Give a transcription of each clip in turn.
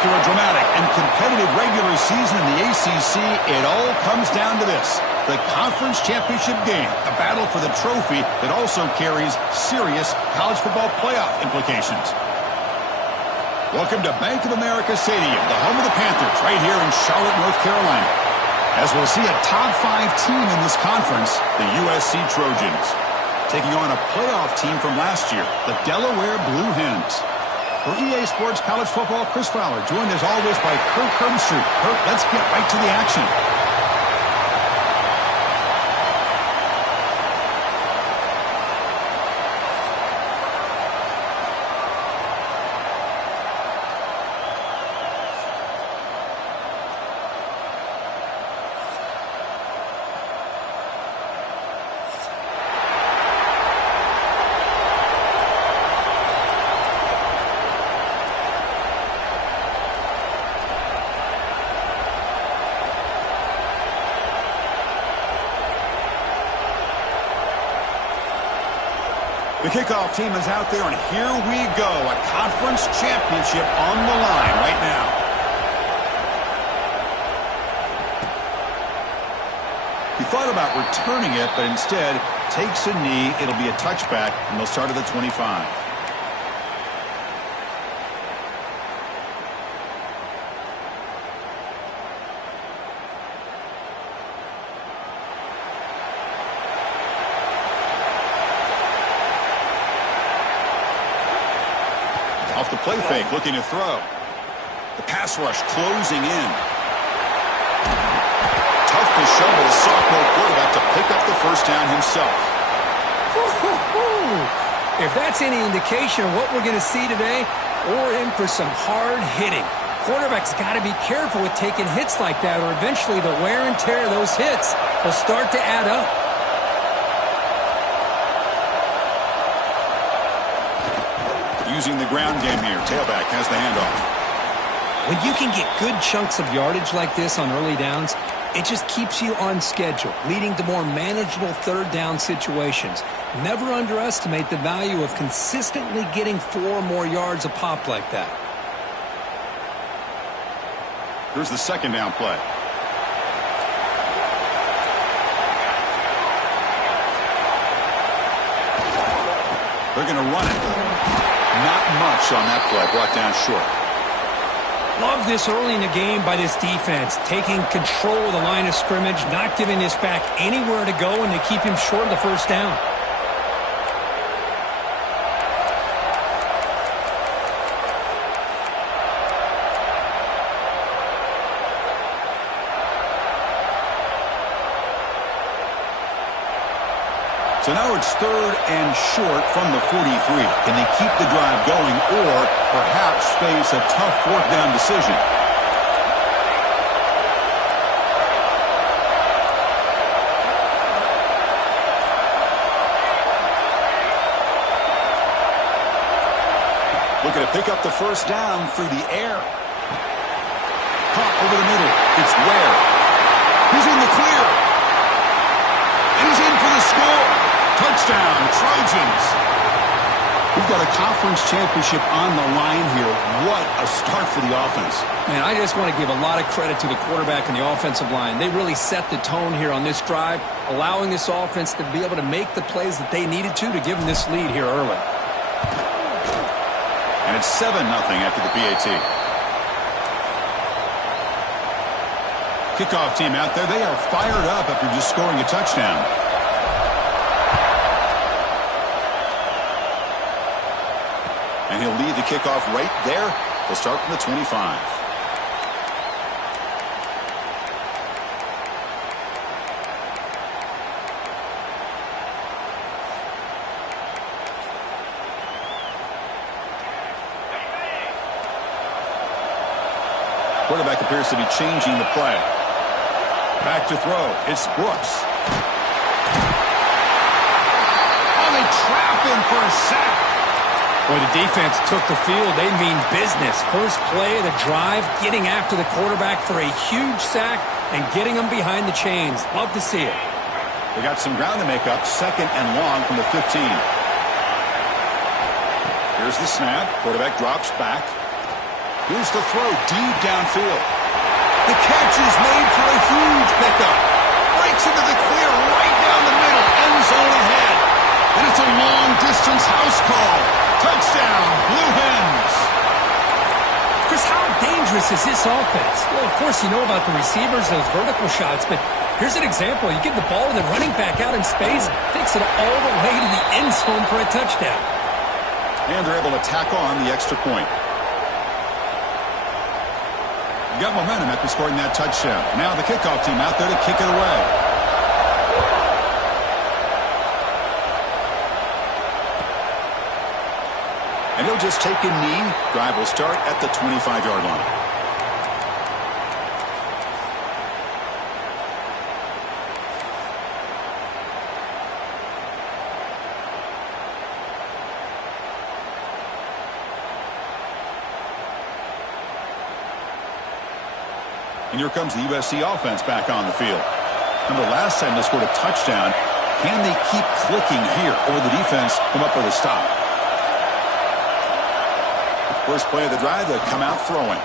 After a dramatic and competitive regular season in the ACC, it all comes down to this: the conference championship game, a battle for the trophy that also carries serious college football playoff implications. Welcome to Bank of America Stadium, the home of the Panthers, right here in Charlotte, North Carolina. As we'll see a top 5 team in this conference, the USC Trojans, taking on a playoff team from last year, the Delaware Blue Hens. For EA Sports College Football, Chris Fowler, joined as always by Kirk Herbstreit. Kirk, let's get right to the action. The kickoff team is out there, and here we go. A conference championship on the line right now. He thought about returning it, but instead takes a knee. It'll be a touchback, and they'll start at the 25. Off the play fake, looking to throw. The pass rush closing in. Tough to shovel the sophomore quarterback to pick up the first down himself. If that's any indication of what we're going to see today, we're in for some hard hitting. Quarterback's got to be careful with taking hits like that, or eventually the wear and tear of those hits will start to add up. Using the ground game here. Tailback has the handoff. When you can get good chunks of yardage like this on early downs, it just keeps you on schedule, leading to more manageable third down situations. Never underestimate the value of consistently getting 4 or more yards a pop like that. Here's the second down play. They're going to run it. Not much on that play, brought down short. Love this early in the game by this defense, taking control of the line of scrimmage, not giving this back anywhere to go, and they keep him short of the first down. So now it's 3rd and short from the 43. Can they keep the drive going or perhaps face a tough 4th down decision? Looking to pick up the first down through the air. Caught over the middle. It's Ware. He's in the clear. And he's in for the score. Touchdown, Trojans. We've got a conference championship on the line here. What a start for the offense. Man, I just want to give a lot of credit to the quarterback and the offensive line. They really set the tone here on this drive, allowing this offense to be able to make the plays that they needed to give them this lead here early. And it's 7-0 after the PAT. Kickoff team out there. They are fired up after just scoring a touchdown. And he'll lead the kickoff right there. They'll start from the 25. Quarterback appears to be changing the play. Back to throw. It's Brooks. Oh, they trap him for a sack. Boy, the defense took the field. They mean business. First play of the drive, getting after the quarterback for a huge sack and getting him behind the chains. Love to see it. They got some ground to make up. 2nd and long from the 15. Here's the snap. Quarterback drops back. Here's the throw deep downfield. The catch is made for a huge pickup. Breaks into the clear right down the middle. End zone ahead. And it's a long-distance house call. Touchdown, Blue Hens. Chris, how dangerous is this offense? Well, of course, you know about the receivers, those vertical shots, but here's an example. You give the ball to the running back out in space, takes it all the way to the end zone for a touchdown. And they're able to tack on the extra point. You got momentum after scoring that touchdown. Now the kickoff team out there to kick it away. And he'll just take a knee. Drive will start at the 25-yard line. And here comes the USC offense back on the field. Remember last time they scored a touchdown. Can they keep clicking here, or will the defense come up with a stop? First play of the drive, they'll come out throwing.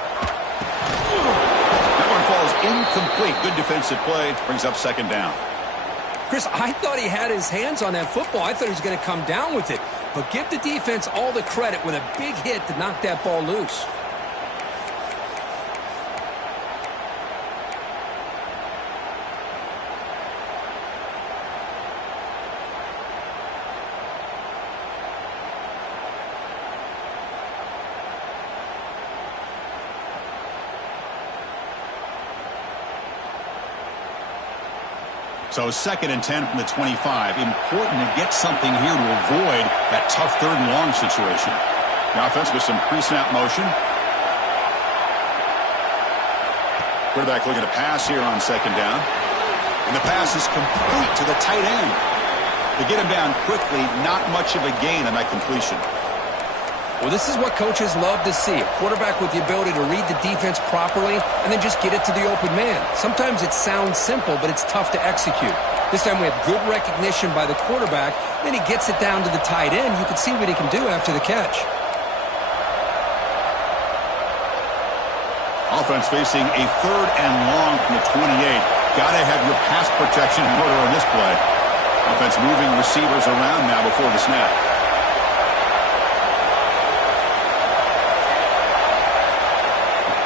That one falls incomplete. Good defensive play. Brings up second down. Chris, I thought he had his hands on that football. I thought he was going to come down with it. But give the defense all the credit with a big hit to knock that ball loose. So 2nd and 10 from the 25. Important to get something here to avoid that tough 3rd and long situation. The offense with some pre-snap motion. Quarterback looking to pass here on 2nd down. And the pass is complete to the tight end. To get him down quickly, not much of a gain on that completion. Well, this is what coaches love to see. A quarterback with the ability to read the defense properly and then just get it to the open man. Sometimes it sounds simple, but it's tough to execute. This time we have good recognition by the quarterback. Then he gets it down to the tight end. You can see what he can do after the catch. Offense facing a 3rd and long from the 28. Got to have your pass protection in order on this play. Offense moving receivers around now before the snap.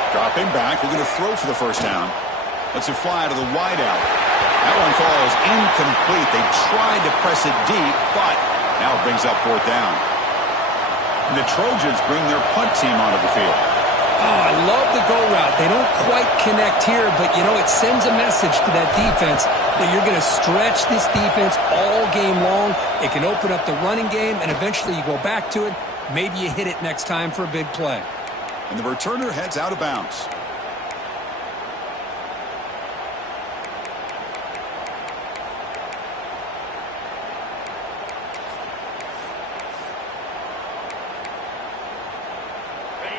Dropping back, looking to throw for the first down. Lets it fly to the wideout. That one falls incomplete. They tried to press it deep, but now it brings up 4th down. And the Trojans bring their punt team onto the field. Oh, I love the go route. They don't quite connect here, but, you know, it sends a message to that defense that you're going to stretch this defense all game long. It can open up the running game, and eventually you go back to it. Maybe you hit it next time for a big play. And the returner heads out of bounds.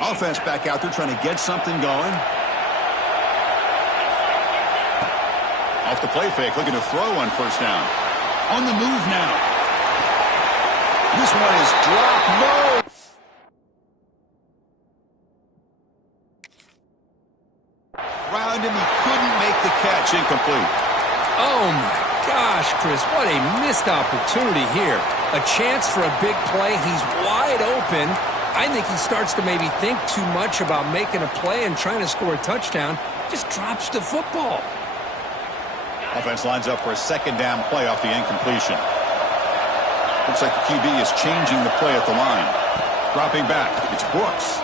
Offense back out there trying to get something going. Off the play fake, looking to throw on 1st down. On the move now. This one is dropped low. Round him, he couldn't make the catch. Incomplete. Oh, my gosh, Chris, what a missed opportunity here. A chance for a big play. He's wide open. I think he starts to maybe think too much about making a play and trying to score a touchdown. Just drops the football. Offense lines up for a 2nd down play off the incompletion. Looks like the QB is changing the play at the line. Dropping back. It's Brooks.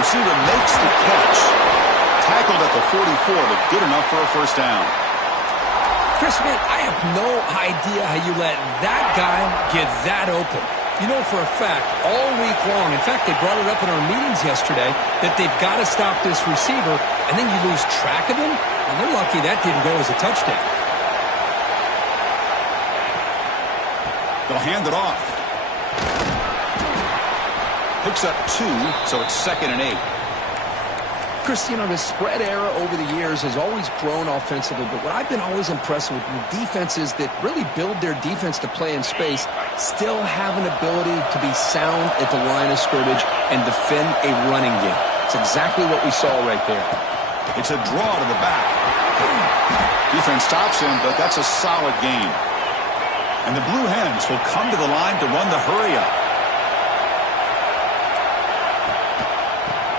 Receiver makes the catch. Tackled at the 44, but good enough for a 1st down. Chris, man, I have no idea how you let that guy get that open. You know for a fact, all week long, in fact, they brought it up in our meetings yesterday, that they've got to stop this receiver, and then you lose track of him, and they're lucky that didn't go as a touchdown. They'll hand it off. Picks up 2, so it's 2nd and 8. Chris, you know, the spread era over the years has always grown offensively, but what I've been always impressed with the defenses that really build their defense to play in space still have an ability to be sound at the line of scrimmage and defend a running game. It's exactly what we saw right there. It's a draw to the back. Defense stops him, but that's a solid gain. And the Blue Hens will come to the line to run the hurry-up.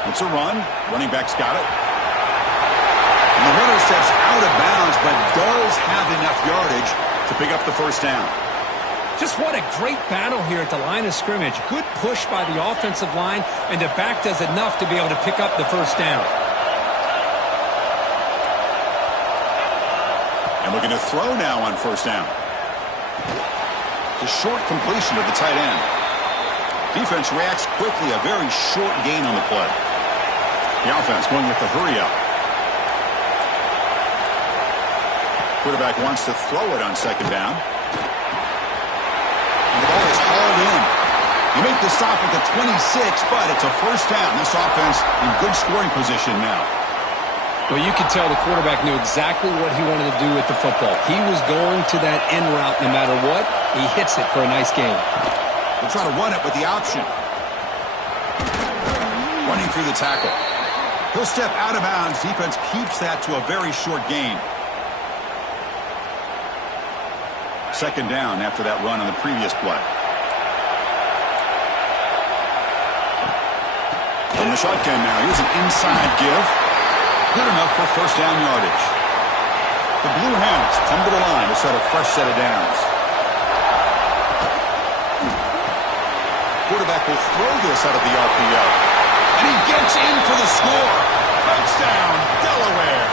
It's a run. Running back's got it. And the runner steps out of bounds, but does have enough yardage to pick up the first down. Just what a great battle here at the line of scrimmage. Good push by the offensive line, and the back does enough to be able to pick up the first down. And we're going to throw now on first down. The short completion of the tight end. Defense reacts quickly, a very short gain on the play. The offense going with the hurry-up. Quarterback wants to throw it on second down. And the ball is hauled in. You make the stop at the 26, but it's a first down. This offense in good scoring position now. Well, you could tell the quarterback knew exactly what he wanted to do with the football. He was going to that end route no matter what. He hits it for a nice gain. We'll try to run it with the option. Running through the tackle. He'll step out of bounds. Defense keeps that to a very short gain. Second down after that run on the previous play. On the shotgun now. Here's an inside give. Good enough for first down yardage. The Blue Hens come to the line to set a fresh set of downs. Quarterback will throw this out of the RPO. And he gets in for the score. Touchdown, Delaware.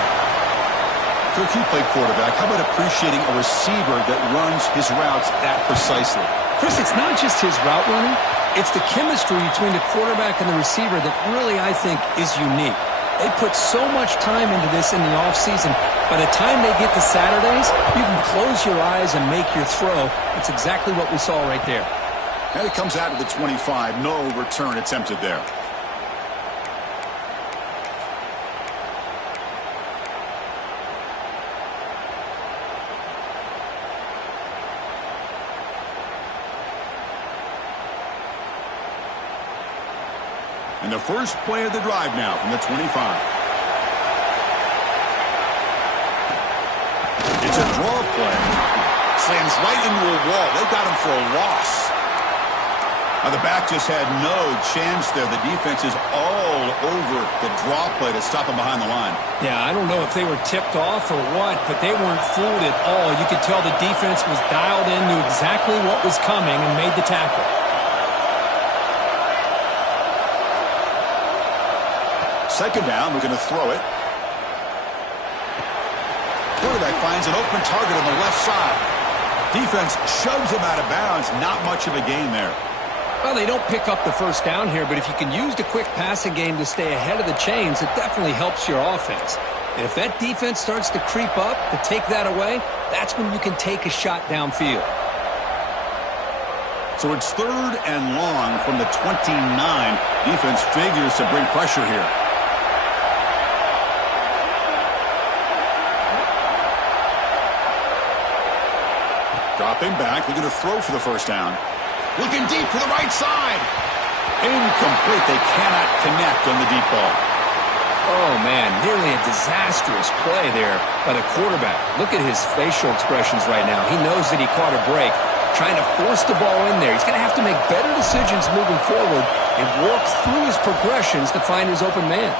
So if you play quarterback, how about appreciating a receiver that runs his routes that precisely? Chris, it's not just his route running. It's the chemistry between the quarterback and the receiver that really, I think, is unique. They put so much time into this in the offseason. By the time they get to Saturdays, you can close your eyes and make your throw. That's exactly what we saw right there. And it comes out to the 25. No return attempted there. And the first play of the drive now from the 25. It's a draw play. Slams right into a wall. They got him for a loss. Now the back just had no chance there. The defense is all over the draw play to stop him behind the line. Yeah, I don't know if they were tipped off or what, but they weren't fooled at all. You could tell the defense was dialed in, knew exactly what was coming, and made the tackle. Second down, we're going to throw it. Quarterback finds an open target on the left side. Defense shoves him out of bounds. Not much of a gain there. Well, they don't pick up the first down here, but if you can use the quick passing game to stay ahead of the chains, it definitely helps your offense. And if that defense starts to creep up, to take that away, that's when you can take a shot downfield. So it's third and long from the 29. Defense figures to bring pressure here. Dropping back, looking to throw for the first down. Looking deep to the right side. Incomplete. They cannot connect on the deep ball. Oh, man, nearly a disastrous play there by the quarterback. Look at his facial expressions right now. He knows that he caught a break, trying to force the ball in there. He's going to have to make better decisions moving forward and work through his progressions to find his open man.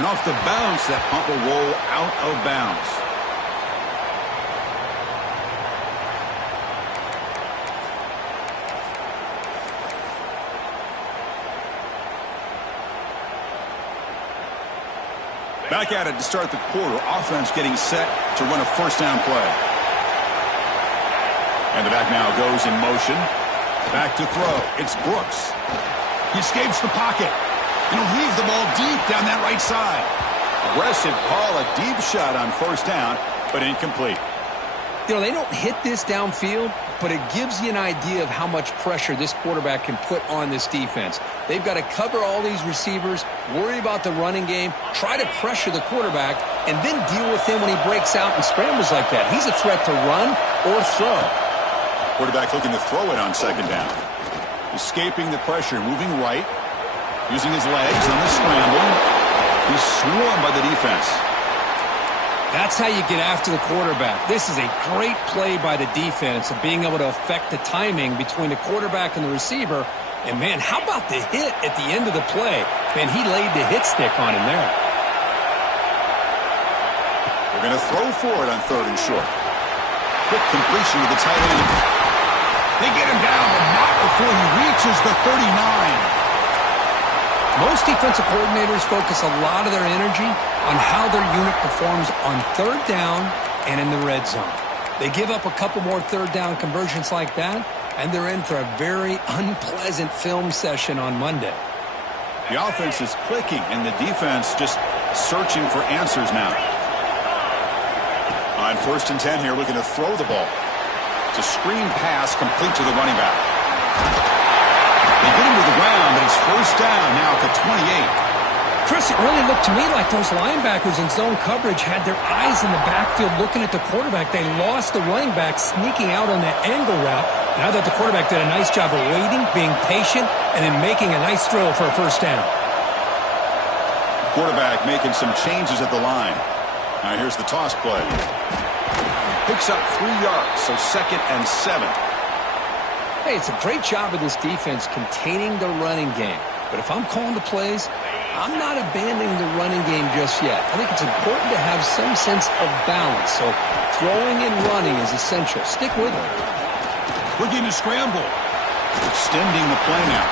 And off the bounce, that punt will roll out of bounds. Back at it to start the quarter. Offense getting set to run a first down play. And the back now goes in motion. Back to throw. It's Brooks. He escapes the pocket. And he'll leave the ball deep down that right side. Aggressive call, a deep shot on first down, but incomplete. You know, they don't hit this downfield, but it gives you an idea of how much pressure this quarterback can put on this defense. They've got to cover all these receivers, worry about the running game, try to pressure the quarterback, and then deal with him when he breaks out and scrambles like that. He's a threat to run or throw. Quarterback looking to throw it on second down. Escaping the pressure, moving right. Using his legs on the scramble. He's swarmed by the defense. That's how you get after the quarterback. This is a great play by the defense of being able to affect the timing between the quarterback and the receiver. And, man, how about the hit at the end of the play? Man, he laid the hit stick on him there. They're going to throw for it on 3rd and short. Quick completion to the tight end. They get him down, but not before he reaches the 39. Most defensive coordinators focus a lot of their energy on how their unit performs on 3rd down and in the red zone. They give up a couple more 3rd down conversions like that, and they're in for a very unpleasant film session on Monday. The offense is clicking, and the defense just searching for answers now. On 1st and 10 here, looking to throw the ball. It's a screen pass complete to the running back. They get him to the ground, but it's 1st down now at the 28. Chris, it really looked to me like those linebackers in zone coverage had their eyes in the backfield looking at the quarterback. They lost the running back sneaking out on that angle route. And I thought the quarterback did a nice job of waiting, being patient, and then making a nice throw for a 1st down. Quarterback making some changes at the line. Now here's the toss play. Picks up 3 yards, so 2nd and 7. Hey, it's a great job of this defense containing the running game. But if I'm calling the plays, I'm not abandoning the running game just yet. I think it's important to have some sense of balance. So throwing and running is essential. Stick with it. Looking to scramble. Extending the play now.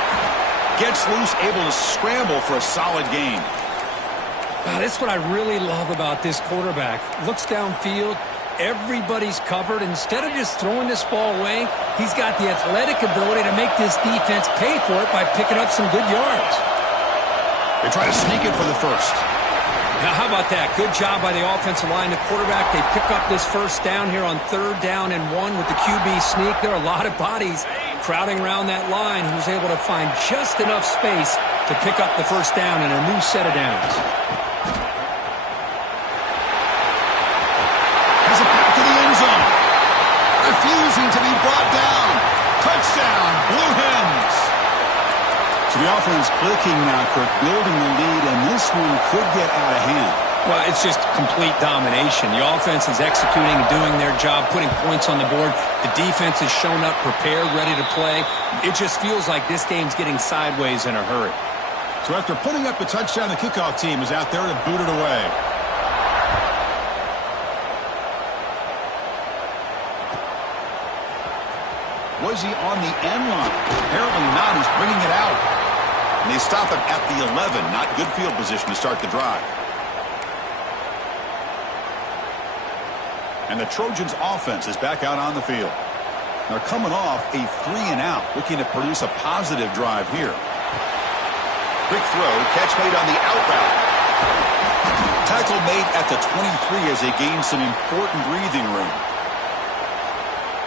Gets loose, able to scramble for a solid gain. That's what I really love about this quarterback. Looks downfield. Everybody's covered. Instead of just throwing this ball away, he's got the athletic ability to make this defense pay for it by picking up some good yards. They try to sneak it for the 1st. Now, how about that? Good job by the offensive line. The quarterback, they pick up this 1st down here on 3rd down and 1 with the QB sneak. There are a lot of bodies crowding around that line. He was able to find just enough space to pick up the 1st down and a new set of downs. Refusing to be brought down. Touchdown, Blue Hens. So the offense clicking now, Kirk, building the lead, and this one could get out of hand. Well, it's just complete domination. The offense is executing and doing their job, putting points on the board. The defense has shown up, prepared, ready to play. It just feels like this game's getting sideways in a hurry. So after putting up the touchdown, the kickoff team is out there to boot it away. Was he on the end line? Apparently not. He's bringing it out. And they stop him at the 11. Not good field position to start the drive. And the Trojans' offense is back out on the field. They're coming off a 3-and-out, looking to produce a positive drive here. Quick throw, catch made on the out route. Tackle made at the 23 as they gain some important breathing room.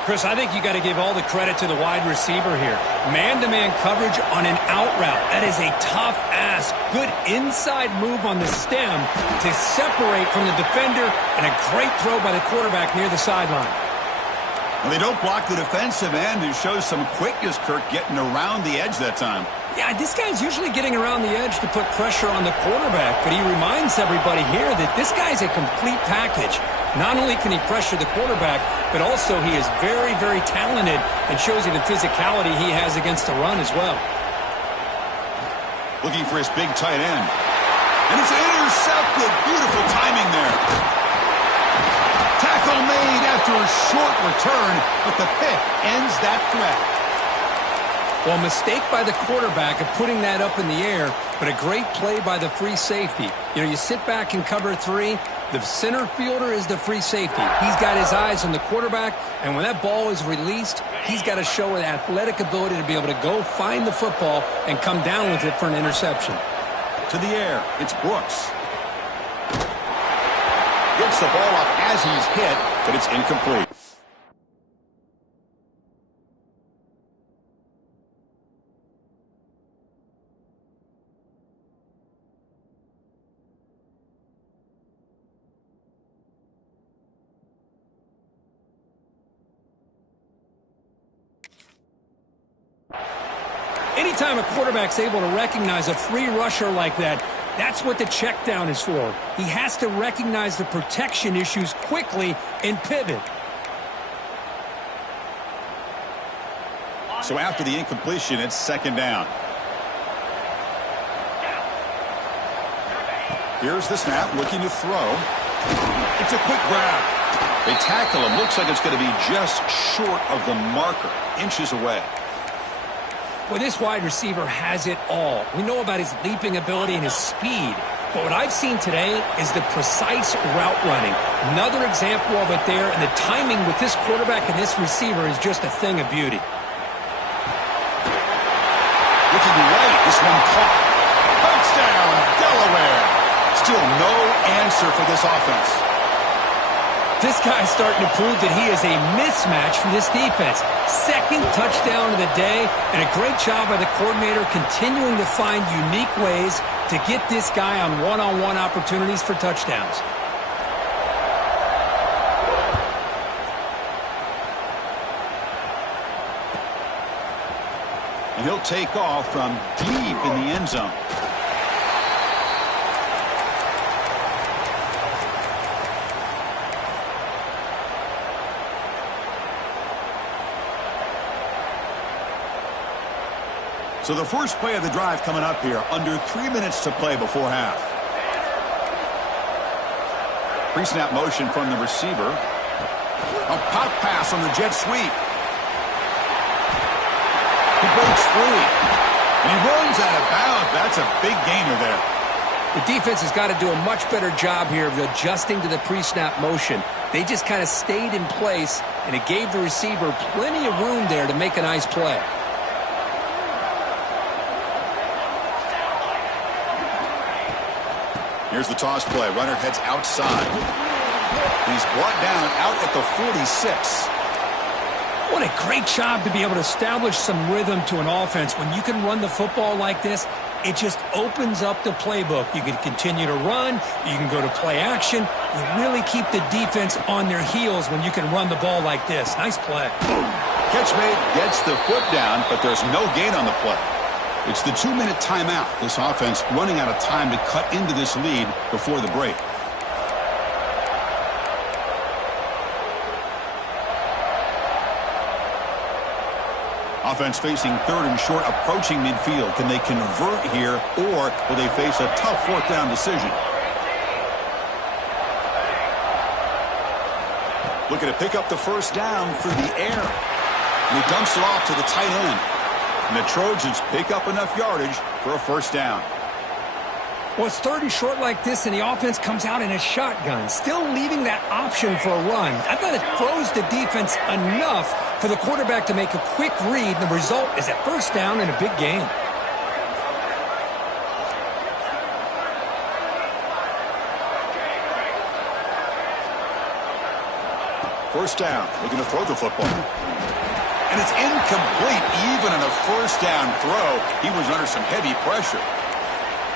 Chris, I think you got to give all the credit to the wide receiver here. Man-to-man coverage on an out route. That is a tough ask. Good inside move on the stem to separate from the defender, and a great throw by the quarterback near the sideline. Well, they don't block the defensive end, who shows some quickness, Kirk, getting around the edge that time. Yeah, this guy's usually getting around the edge to put pressure on the quarterback, but he reminds everybody here that this guy's a complete package. Not only can he pressure the quarterback, but also he is very, very talented and shows you the physicality he has against the run as well. Looking for his big tight end. And it's intercepted. Beautiful timing there. Tackle made after a short return, but the pick ends that threat. Well, mistake by the quarterback of putting that up in the air, but a great play by the free safety. You know, you sit back and cover 3. The center fielder is the free safety. He's got his eyes on the quarterback, and when that ball is released, he's got to show an athletic ability to be able to go find the football and come down with it for an interception. To the air, it's Brooks. Gets the ball off as he's hit, but it's incomplete. Anytime a quarterback's able to recognize a free rusher like that, that's what the check down is for. He has to recognize the protection issues quickly and pivot. So after the incompletion, it's second down. Here's the snap, looking to throw. It's a quick grab. They tackle him. Looks like it's going to be just short of the marker, inches away. Well, this wide receiver has it all. We know about his leaping ability and his speed. But what I've seen today is the precise route running. Another example of it there, and the timing with this quarterback and this receiver is just a thing of beauty. Looking right, this one caught. Touchdown, Delaware. Still no answer for this offense. This guy's starting to prove that he is a mismatch for this defense. Second touchdown of the day, and a great job by the coordinator continuing to find unique ways to get this guy on one-on-one opportunities for touchdowns. And he'll take off from deep in the end zone. So the first play of the drive coming up here, under 3 minutes to play before half. Pre-snap motion from the receiver. A pop pass on the jet sweep. He breaks free. And he runs out of bounds. That's a big gainer there. The defense has got to do a much better job here of adjusting to the pre-snap motion. They just kind of stayed in place, and it gave the receiver plenty of room there to make a nice play. Here's the toss play. Runner heads outside. He's brought down out at the 46. What a great job to be able to establish some rhythm to an offense. When you can run the football like this, it just opens up the playbook. You can continue to run. You can go to play action. You really keep the defense on their heels when you can run the ball like this. Nice play. Catch made, gets the foot down, but there's no gain on the play. It's the 2-minute timeout. This offense running out of time to cut into this lead before the break. Offense facing third and short, approaching midfield. Can they convert here, or will they face a tough fourth down decision? Looking to pick up the first down through the air. And he dumps it off to the tight end. And the Trojans pick up enough yardage for a first down. Well, it's third and short like this, and the offense comes out in a shotgun, still leaving that option for a run. I thought it throws the defense enough for the quarterback to make a quick read, and the result is a first down and a big gain. First down, looking to throw the football. And it's incomplete. Even on a first down throw, he was under some heavy pressure.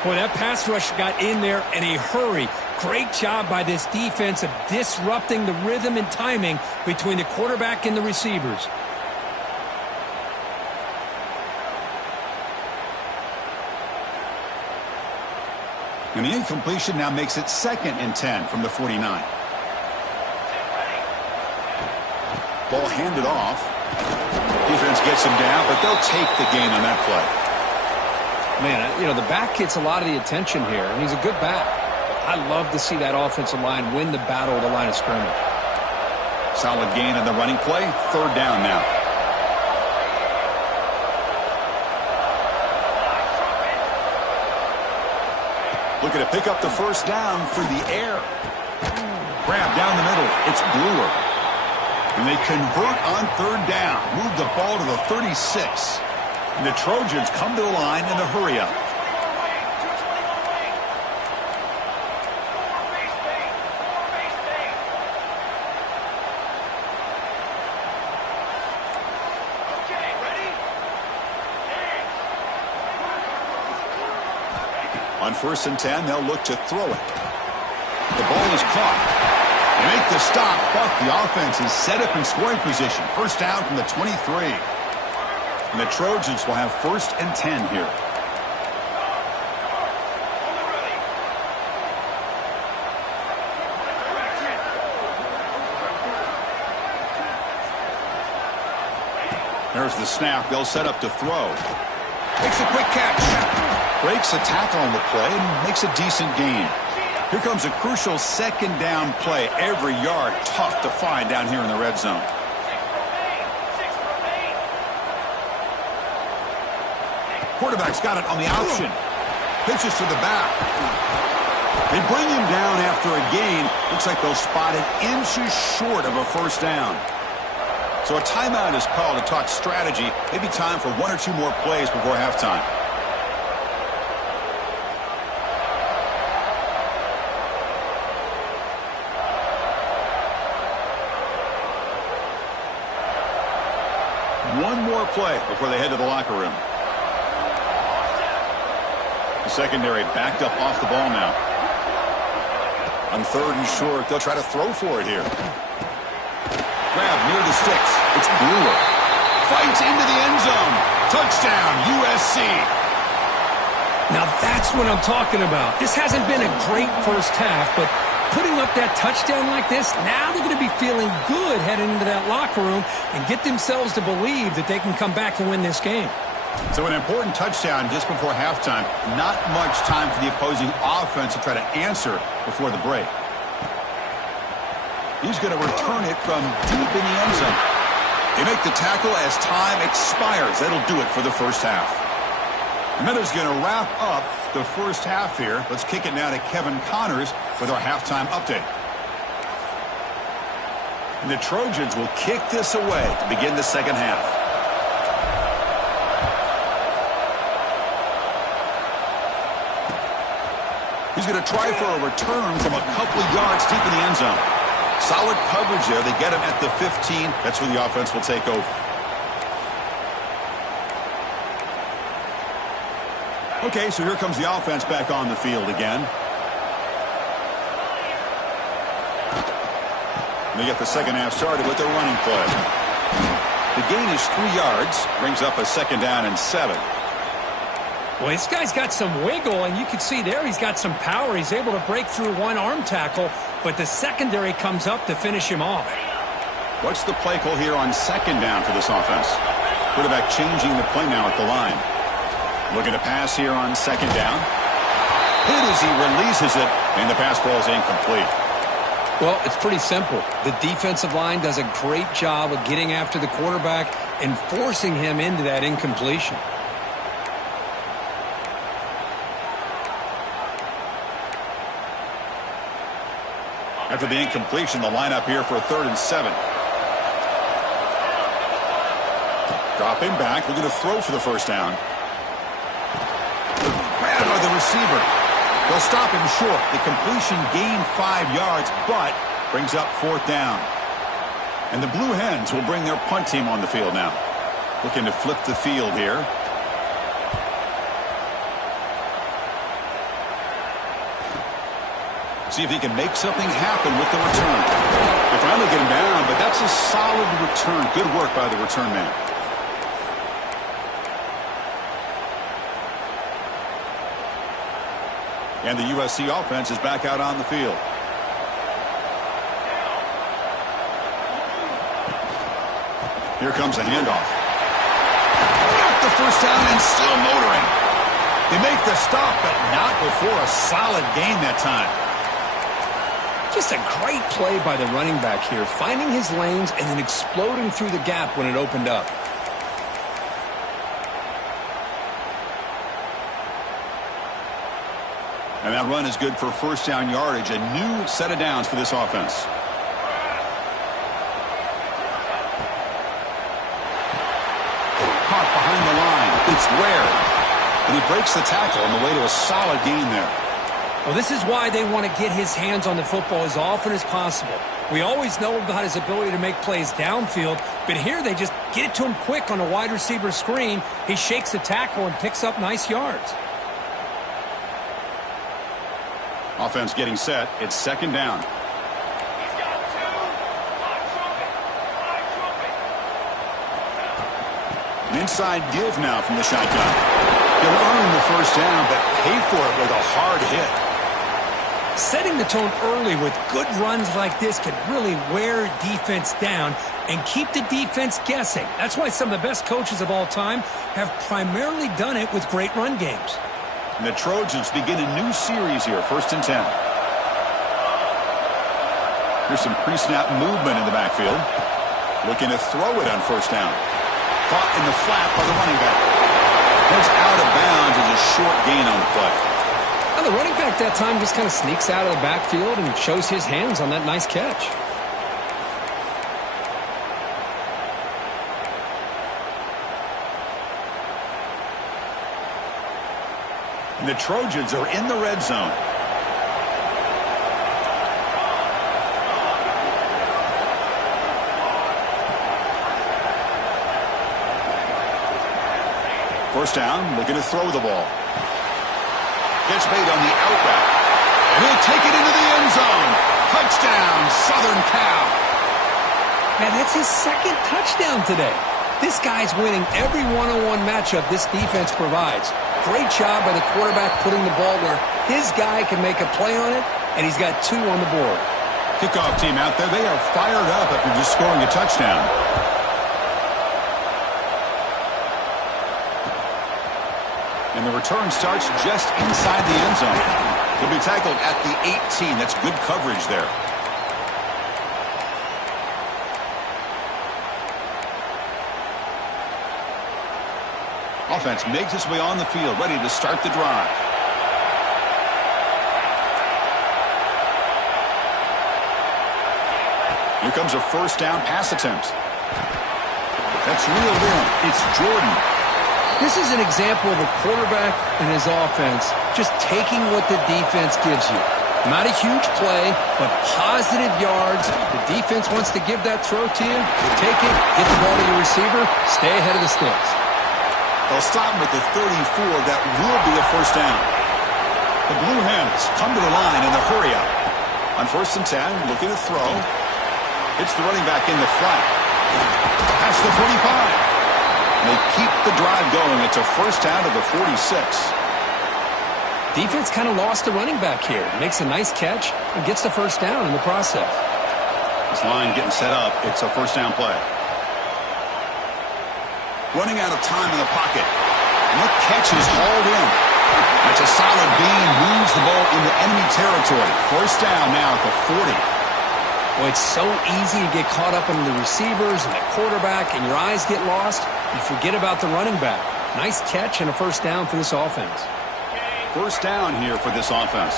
Boy, that pass rush got in there in a hurry. Great job by this defense of disrupting the rhythm and timing between the quarterback and the receivers. And the incompletion now makes it 2nd and 10 from the 49. Ball handed off. Defense gets him down, but they'll take the gain on that play. Man, you know, the back gets a lot of the attention here, and he's a good back. I love to see that offensive line win the battle at the line of scrimmage. Solid gain on the running play. Third down now. Looking to pick up the first down through the air. Grab down the middle. It's Brewer. And they convert on third down. Move the ball to the 36. And the Trojans come to the line in the hurry-up. On 1st and 10, they'll look to throw it. The ball is caught. They make the stop, but the offense is set up in scoring position. First down from the 23. And the Trojans will have 1st and 10 here. There's the snap. They'll set up to throw. Makes a quick catch. Breaks a tackle on the play and makes a decent gain. Here comes a crucial 2nd down play. Every yard tough to find down here in the red zone. Quarterback's got it on the option. Pitches to the back. They bring him down after a gain. Looks like they'll spot it inches short of a 1st down. So a timeout is called to talk strategy. Maybe time for 1 or 2 more plays before halftime. One more play before they head to the locker room. The secondary backed up off the ball now. On 3rd and short, they'll try to throw for it here. Grab near the sticks. It's Brewer. Fights into the end zone. Touchdown, USC. Now that's what I'm talking about. This hasn't been a great first half, but putting up that touchdown like this, now they're going to be feeling good heading into that locker room and get themselves to believe that they can come back and win this game. So an important touchdown just before halftime. Not much time for the opposing offense to try to answer before the break. He's going to return it from deep in the end zone. They make the tackle as time expires. That'll do it for the first half. Minuta's going to wrap up the first half here. Let's kick it now to Kevin Connors with our halftime update. And the Trojans will kick this away to begin the second half. He's going to try for a return from a couple of yards deep in the end zone. Solid coverage there. They get him at the 15. That's where the offense will take over. Okay, so here comes the offense back on the field again. They get the second half started with their running play. The gain is 3 yards. Brings up a 2nd down and 7. Well, this guy's got some wiggle, and you can see there he's got some power. He's able to break through one arm tackle, but the secondary comes up to finish him off. What's the play call here on 2nd down for this offense? Quarterback changing the play now at the line. Looking to pass here on 2nd down. Hit as he releases it, and the pass ball is incomplete. Well, it's pretty simple. The defensive line does a great job of getting after the quarterback and forcing him into that incompletion. After the incompletion, the lineup here for a 3rd and 7. Dropping back, looking to throw for the 1st down. Grabbed by the receiver. They'll stop him short. The completion gained 5 yards, but brings up 4th down. And the Blue Hens will bring their punt team on the field now. Looking to flip the field here. See if he can make something happen with the return. They finally get him down, but that's a solid return. Good work by the return man. And the USC offense is back out on the field. Here comes a handoff. Got the 1st down and still motoring. They make the stop, but not before a solid gain that time. Just a great play by the running back here, finding his lanes and then exploding through the gap when it opened up. And that run is good for 1st down yardage, a new set of downs for this offense. Caught behind the line. It's Ware. And he breaks the tackle on the way to a solid gain there. Well, this is why they want to get his hands on the football as often as possible. We always know about his ability to make plays downfield, but here they just get it to him quick on a wide receiver screen. He shakes the tackle and picks up nice yards. Offense getting set. It's 2nd down. An inside give now from the shotgun. He'll earn the first down, but pay for it with a hard hit. Setting the tone early with good runs like this can really wear defense down and keep the defense guessing. That's why some of the best coaches of all time have primarily done it with great run games. And the Trojans begin a new series here, 1st and 10. Here's some pre-snap movement in the backfield. Looking to throw it on 1st down. Caught in the flat by the running back. Goes out of bounds as a short gain on the play. Now the running back that time just kind of sneaks out of the backfield and shows his hands on that nice catch. And the Trojans are in the red zone. First down, looking to throw the ball. Gets made on the out route. And he'll take it into the end zone. Touchdown, Southern Cal. Man, that's his second touchdown today. This guy's winning every one-on-one matchup this defense provides. Great job by the quarterback putting the ball where his guy can make a play on it, and he's got 2 on the board. Kickoff team out there, they are fired up after just scoring a touchdown. And the return starts just inside the end zone. He'll be tackled at the 18. That's good coverage there. Offense makes its way on the field, ready to start the drive. Here comes a 1st down pass attempt. That's reeled in. It's Jordan. This is an example of a quarterback and his offense just taking what the defense gives you. Not a huge play, but positive yards. The defense wants to give that throw to you. You take it, get the ball to your receiver, stay ahead of the sticks. They'll stop him at the 34. That will be a 1st down. The Blue Hens come to the line in the hurry up. On 1st and 10, looking to throw. It's the running back in the flat. Past the 45. And they keep the drive going. It's a 1st down to the 46. Defense kind of lost the running back here. Makes a nice catch and gets the 1st down in the process. This line getting set up. It's a 1st down play. Running out of time in the pocket. And the catch is hauled in. That's a solid gain. Moves the ball into enemy territory. 1st down now at the 40. Well, it's so easy to get caught up in the receivers and the quarterback, and your eyes get lost. You forget about the running back. Nice catch and a 1st down for this offense. 1st down here for this offense.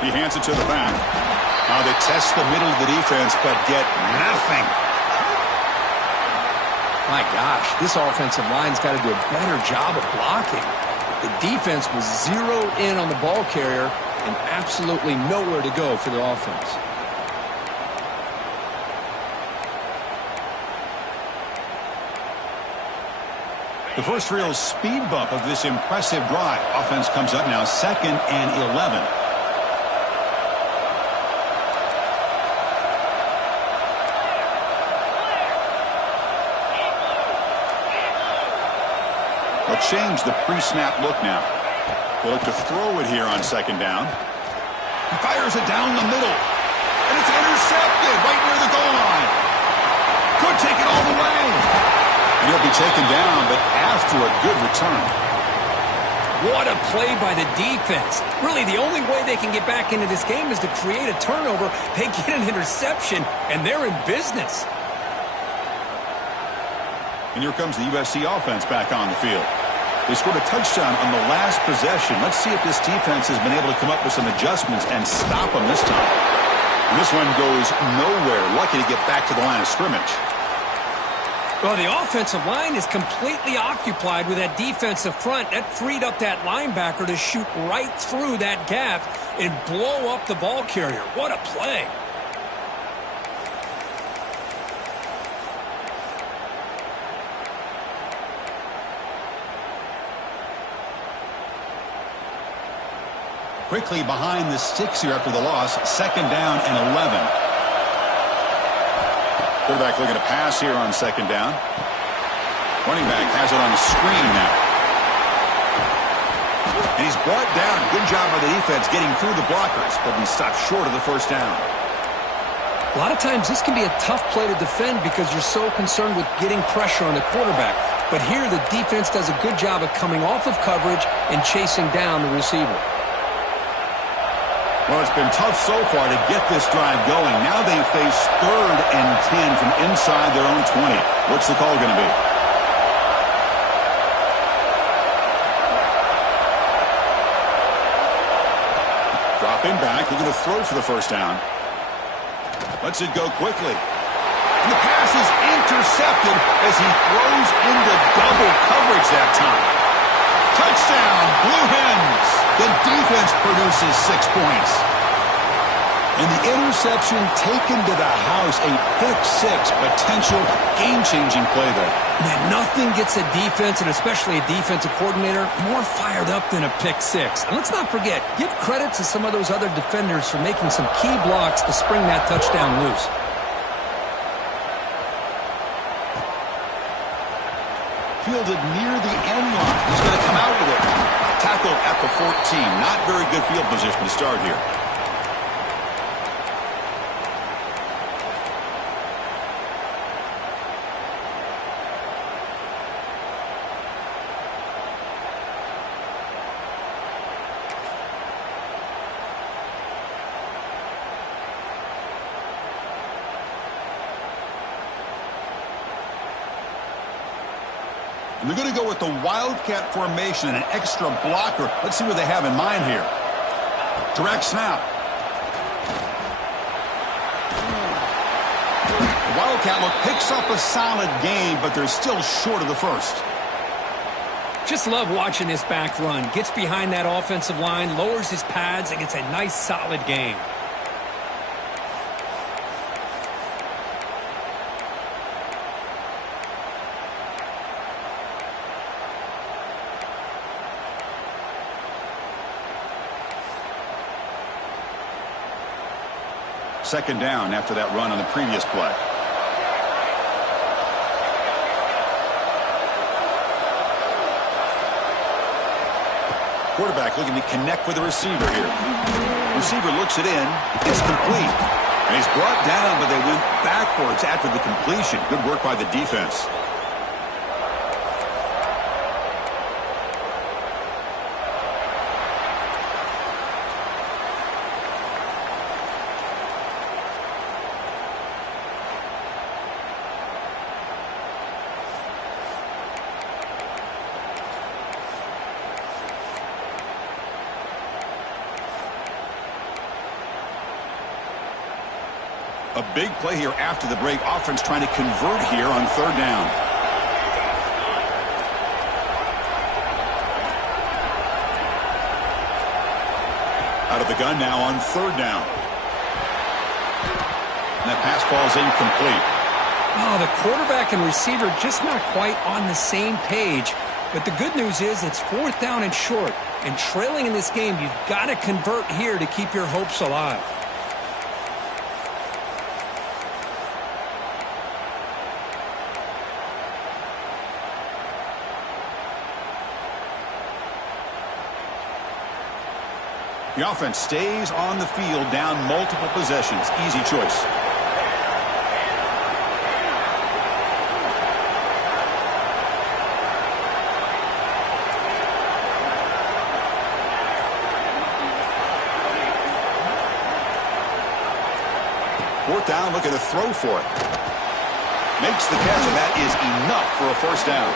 He hands it to the back. Now they test the middle of the defense, but get nothing. My gosh, this offensive line's got to do a better job of blocking. The defense was zeroed in on the ball carrier and absolutely nowhere to go for the offense. The first real speed bump of this impressive drive. Offense comes up now 2nd and 11. They'll change the pre-snap look now. They'll look to throw it here on 2nd down. He fires it down the middle. And it's intercepted right near the goal line. Could take it all the way. And he'll be taken down, but after a good return. What a play by the defense. Really, the only way they can get back into this game is to create a turnover. They get an interception, and they're in business. And here comes the USC offense back on the field. They scored a touchdown on the last possession. Let's see if this defense has been able to come up with some adjustments and stop them this time. And this one goes nowhere. Lucky to get back to the line of scrimmage. Well, the offensive line is completely occupied with that defensive front. That freed up that linebacker to shoot right through that gap and blow up the ball carrier. What a play. Quickly behind the sticks here after the loss. 2nd down and 11. Quarterback looking to pass here on second down. Running back has it on the screen now. And he's brought down. Good job by the defense getting through the blockers, but he stopped short of the first down. A lot of times this can be a tough play to defend because you're so concerned with getting pressure on the quarterback. But here the defense does a good job of coming off of coverage and chasing down the receiver. Well, it's been tough so far to get this drive going. Now they face 3rd and 10 from inside their own 20. What's the call going to be? Dropping back, looking to throw for the first down. Lets it go quickly. And the pass is intercepted as he throws into double coverage that time. Touchdown, Blue Hens. The defense produces 6 points. And the interception taken to the house, a pick-6, potential game-changing play there. Man, nothing gets a defense, and especially a defensive coordinator, more fired up than a pick-6. And let's not forget, give credit to some of those other defenders for making some key blocks to spring that touchdown loose. Fielded near the end line. He's going to come out with it. Tackled at the 14. Not very good field position to start here. And they're going to go with the Wildcat formation and an extra blocker. Let's see what they have in mind here. Direct snap. The Wildcat look picks up a solid game, but they're still short of the first. Just love watching this back run. Gets behind that offensive line, lowers his pads, and gets a nice solid game. Second down after that run on the previous play. Quarterback looking to connect with the receiver here. Receiver looks it in. It's complete. And he's brought down, but they went backwards after the completion. Good work by the defense. A big play here after the break. Offense trying to convert here on third down. Out of the gun now on third down. And that pass falls incomplete. Oh, the quarterback and receiver just not quite on the same page. But the good news is it's 4th down and short. And trailing in this game, you've got to convert here to keep your hopes alive. The offense stays on the field, down multiple possessions. Easy choice. Fourth down, looking to throw for it. Makes the catch, and that is enough for a first down.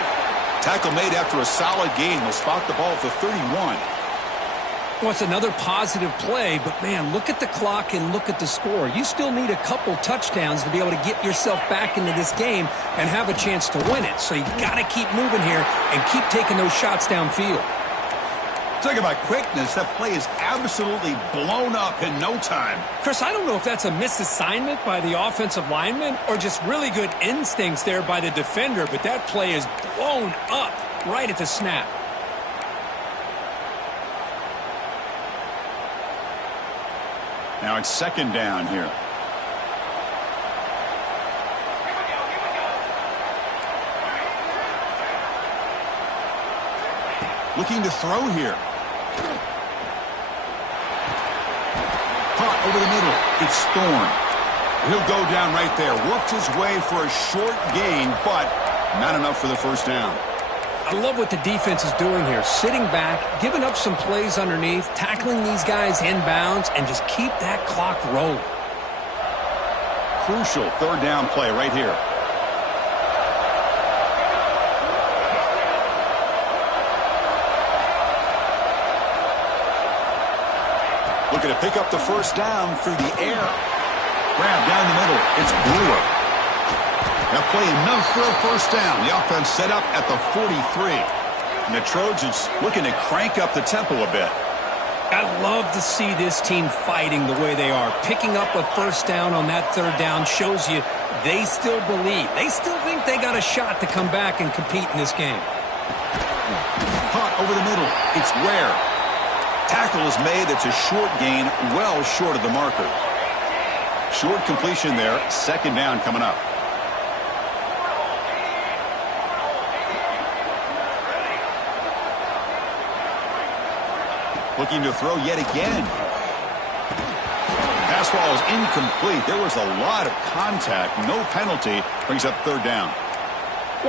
Tackle made after a solid gain. They'll spot the ball at the 31. Well, it's another positive play, but, man, look at the clock and look at the score. You still need a couple touchdowns to be able to get yourself back into this game and have a chance to win it. So you got to keep moving here and keep taking those shots downfield. Talk about quickness. That play is absolutely blown up in no time. Chris, I don't know if that's a misassignment by the offensive lineman or just really good instincts there by the defender, but that play is blown up right at the snap. Now it's second down here. Looking to throw here. Caught over the middle. It's Thorne. He'll go down right there. Worked his way for a short gain, but not enough for the first down. I love what the defense is doing here. Sitting back, giving up some plays underneath, tackling these guys inbounds, and just keep that clock rolling. Crucial third down play right here. Looking to pick up the first down through the air. Grab down the middle. It's Brewer. That play enough for a first down. The offense set up at the 43. And the Trojans looking to crank up the tempo a bit. I love to see this team fighting the way they are. Picking up a first down on that third down shows you they still believe. They still think they got a shot to come back and compete in this game. Caught over the middle. It's Ware. Tackle is made. It's a short gain, well short of the marker. Short completion there. Second down coming up. Looking to throw yet again. Pass ball is incomplete. There was a lot of contact. No penalty. Brings up third down.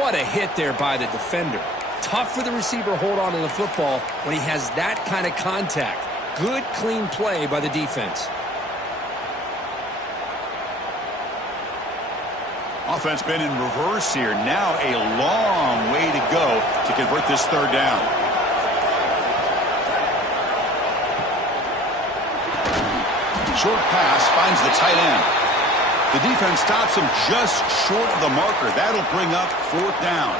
What a hit there by the defender. Tough for the receiver to hold on to the football when he has that kind of contact. Good, clean play by the defense. Offense been in reverse here. Now a long way to go to convert this third down. Short pass finds the tight end. The defense stops him just short of the marker. That'll bring up fourth down.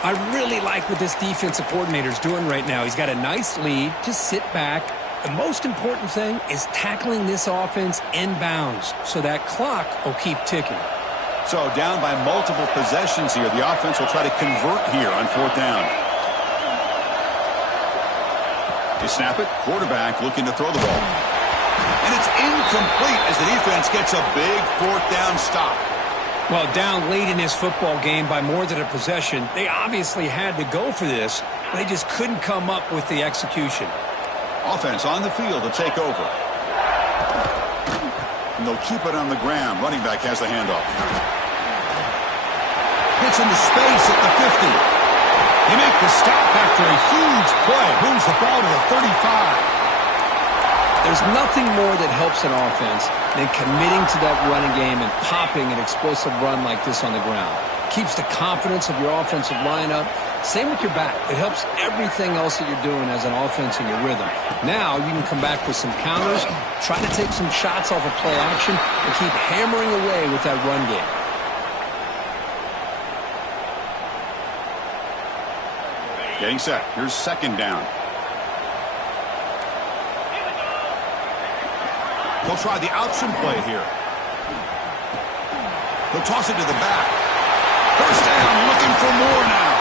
I really like what this defensive coordinator is doing right now. He's got a nice lead. Just sit back. The most important thing is tackling this offense inbounds so that clock will keep ticking. So down by multiple possessions here. The offense will try to convert here on fourth down. They snap it. Quarterback looking to throw the ball. And it's incomplete as the defense gets a big fourth down stop. Well, down late in this football game by more than a possession, they obviously had to go for this. They just couldn't come up with the execution. Offense on the field to take over. And they'll keep it on the ground. Running back has the handoff. Gets into space at the 50. They make the stop after a huge play. Moves the ball to the 35. There's nothing more that helps an offense than committing to that running game and popping an explosive run like this on the ground. Keeps the confidence of your offensive lineup. Same with your back. It helps everything else that you're doing as an offense in your rhythm. Now you can come back with some counters, try to take some shots off of play action, and keep hammering away with that run game. Getting set. Here's second down. He'll try the option play here. He'll toss it to the back. First down, looking for more now.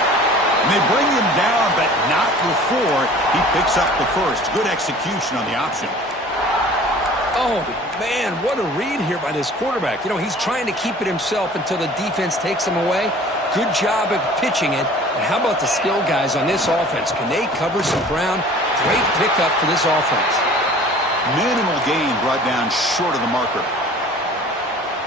And they bring him down, but not for 4. He picks up the first. Good execution on the option. Oh, man, what a read here by this quarterback. You know, he's trying to keep it himself until the defense takes him away. Good job of pitching it. And how about the skill guys on this offense? Can they cover some ground? Great pickup for this offense. Minimal gain brought down short of the marker.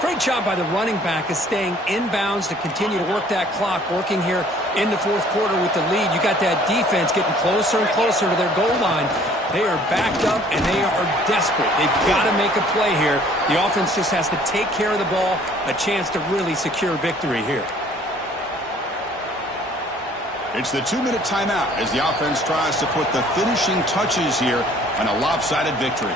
Great job by the running back is staying inbounds to continue to work that clock, working here in the fourth quarter with the lead. You got that defense getting closer and closer to their goal line. They are backed up, and they are desperate. They've got to make a play here. The offense just has to take care of the ball, a chance to really secure victory here. It's the 2-minute timeout as the offense tries to put the finishing touches here on a lopsided victory.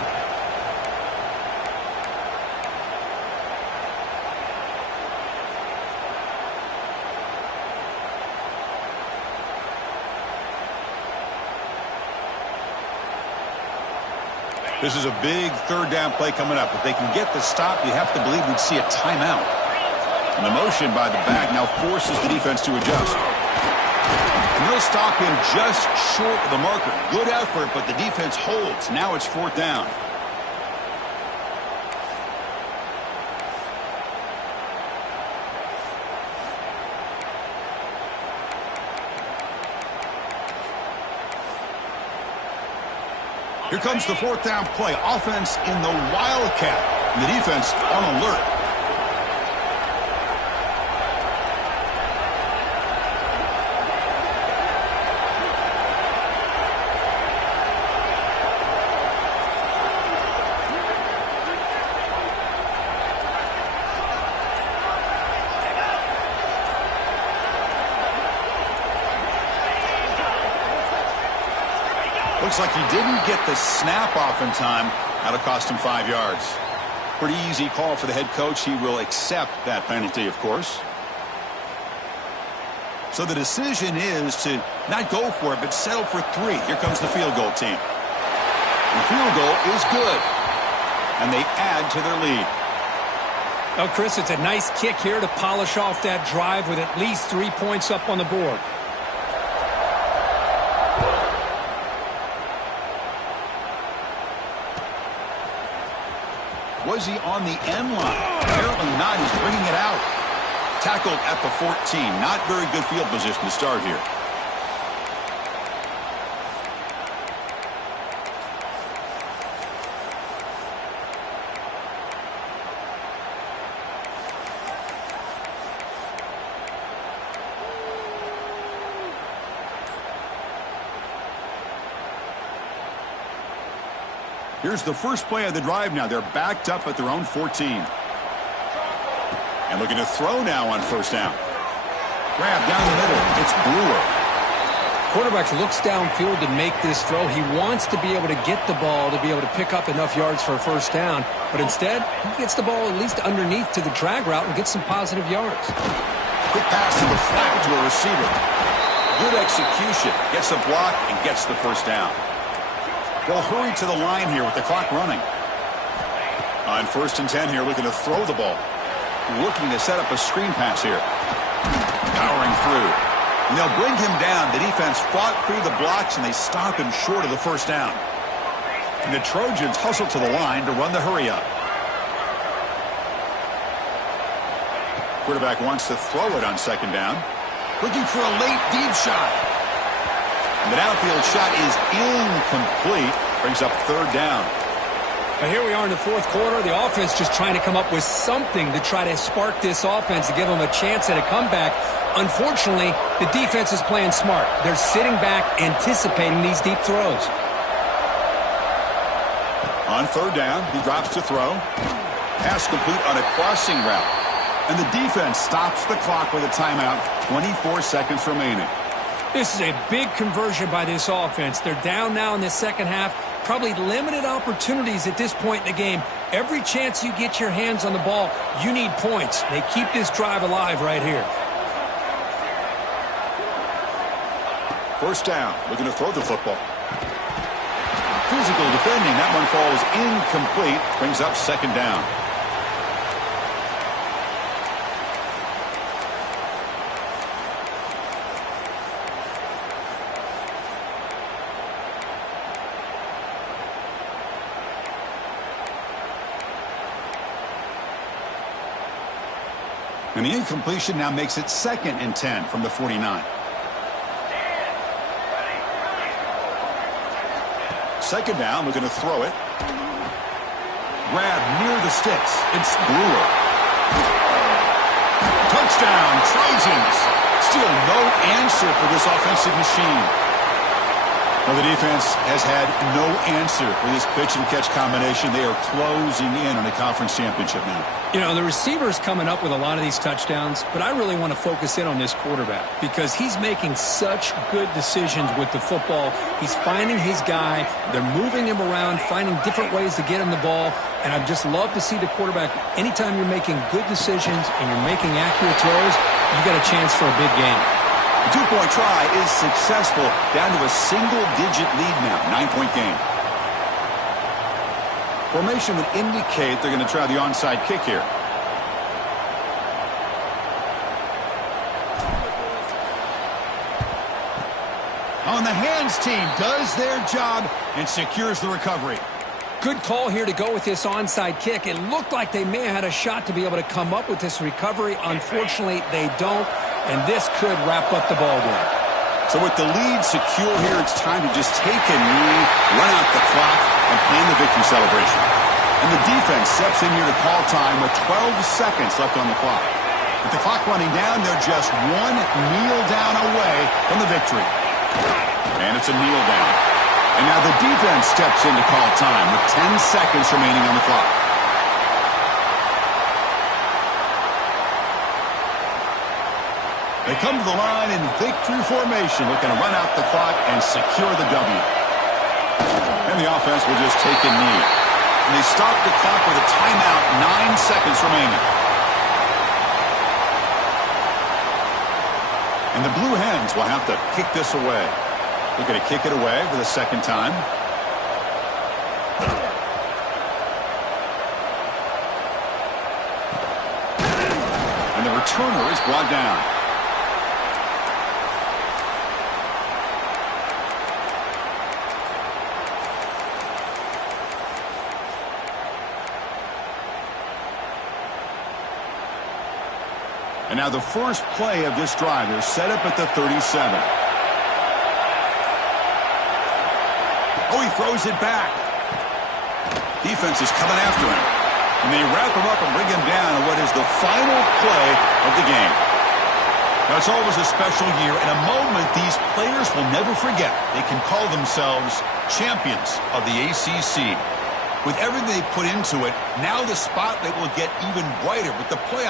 This is a big third down play coming up. If they can get the stop, you have to believe we'd see a timeout. And the motion by the back now forces the defense to adjust. And they'll stop him just short of the marker. Good effort, but the defense holds. Now it's fourth down. Here comes the fourth down play. Offense in the Wildcat. And the defense on alert. Looks like he didn't get the snap off in time. That'll cost him 5 yards. Pretty easy call for the head coach. He will accept that penalty, of course. So the decision is to not go for it, but settle for 3. Here comes the field goal team. The field goal is good. And they add to their lead. Well, Chris, it's a nice kick here to polish off that drive with at least 3 points up on the board. Was he on the end line? Apparently not. He's bringing it out. Tackled at the 14. Not very good field position to start here. Here's the first play of the drive now. They're backed up at their own 14. And looking to throw now on first down. Grab down the middle. It's Brewer. Quarterback looks downfield to make this throw. He wants to be able to get the ball to be able to pick up enough yards for a first down. But instead, he gets the ball at least underneath to the drag route and gets some positive yards. Quick pass to the flat to a receiver. Good execution. Gets a block and gets the first down. They'll hurry to the line here with the clock running. On 1st and 10 here, looking to throw the ball. Looking to set up a screen pass here. Powering through. And they'll bring him down. The defense fought through the blocks, and they stop him short of the first down. And the Trojans hustle to the line to run the hurry up. Quarterback wants to throw it on 2nd down. Looking for a late deep shot. And the downfield shot is incomplete. Brings up 3rd down. Now here we are in the 4th quarter. The offense just trying to come up with something to try to spark this offense to give them a chance at a comeback. Unfortunately, the defense is playing smart. They're sitting back, anticipating these deep throws. On 3rd down, he drops to throw. Pass complete on a crossing route. And the defense stops the clock with a timeout. 24 seconds remaining. This is a big conversion by this offense. They're down now in the second half. Probably limited opportunities at this point in the game. Every chance you get your hands on the ball, you need points. They keep this drive alive right here. 1st down, looking to throw the football. Physical defending. That one falls incomplete. Brings up 2nd down. And the incompletion now makes it 2nd and 10 from the 49. Second down, looking to throw it. Grab near the sticks. It's Brewer. Touchdown, Trojans. Still no answer for this offensive machine. Well, the defense has had no answer for this pitch-and-catch combination. They are closing in on the conference championship now. You know, the receiver's coming up with a lot of these touchdowns, but I really want to focus in on this quarterback because he's making such good decisions with the football. He's finding his guy. They're moving him around, finding different ways to get him the ball, and I'd just love to see the quarterback. Anytime you're making good decisions and you're making accurate throws, you got a chance for a big game. The 2-point try is successful, down to a single-digit lead now, 9-point game. Formation would indicate they're going to try the onside kick here. On the hands team does their job and secures the recovery. Good call here to go with this onside kick. It looked like they may have had a shot to be able to come up with this recovery. Unfortunately, they don't. And this could wrap up the ball game. So with the lead secure here, it's time to just take a knee, run out the clock, and plan the victory celebration. And the defense steps in here to call time with 12 seconds left on the clock. With the clock running down, they're just one kneel down away from the victory. And it's a kneel down. And now the defense steps in to call time with 10 seconds remaining on the clock. They come to the line in victory formation, looking to run out the clock and secure the W. And the offense will just take a knee. And they stop the clock with a timeout, 9 seconds remaining. And the Blue Hens will have to kick this away. They're going to kick it away for the second time. And the returner is brought down. And now the first play of this drive is set up at the 37. Oh, he throws it back. Defense is coming after him. And they wrap him up and bring him down on what is the final play of the game. Now, it's always a special year and a moment these players will never forget. They can call themselves champions of the ACC. With everything they put into it, now the spotlight will get even brighter with the playoffs.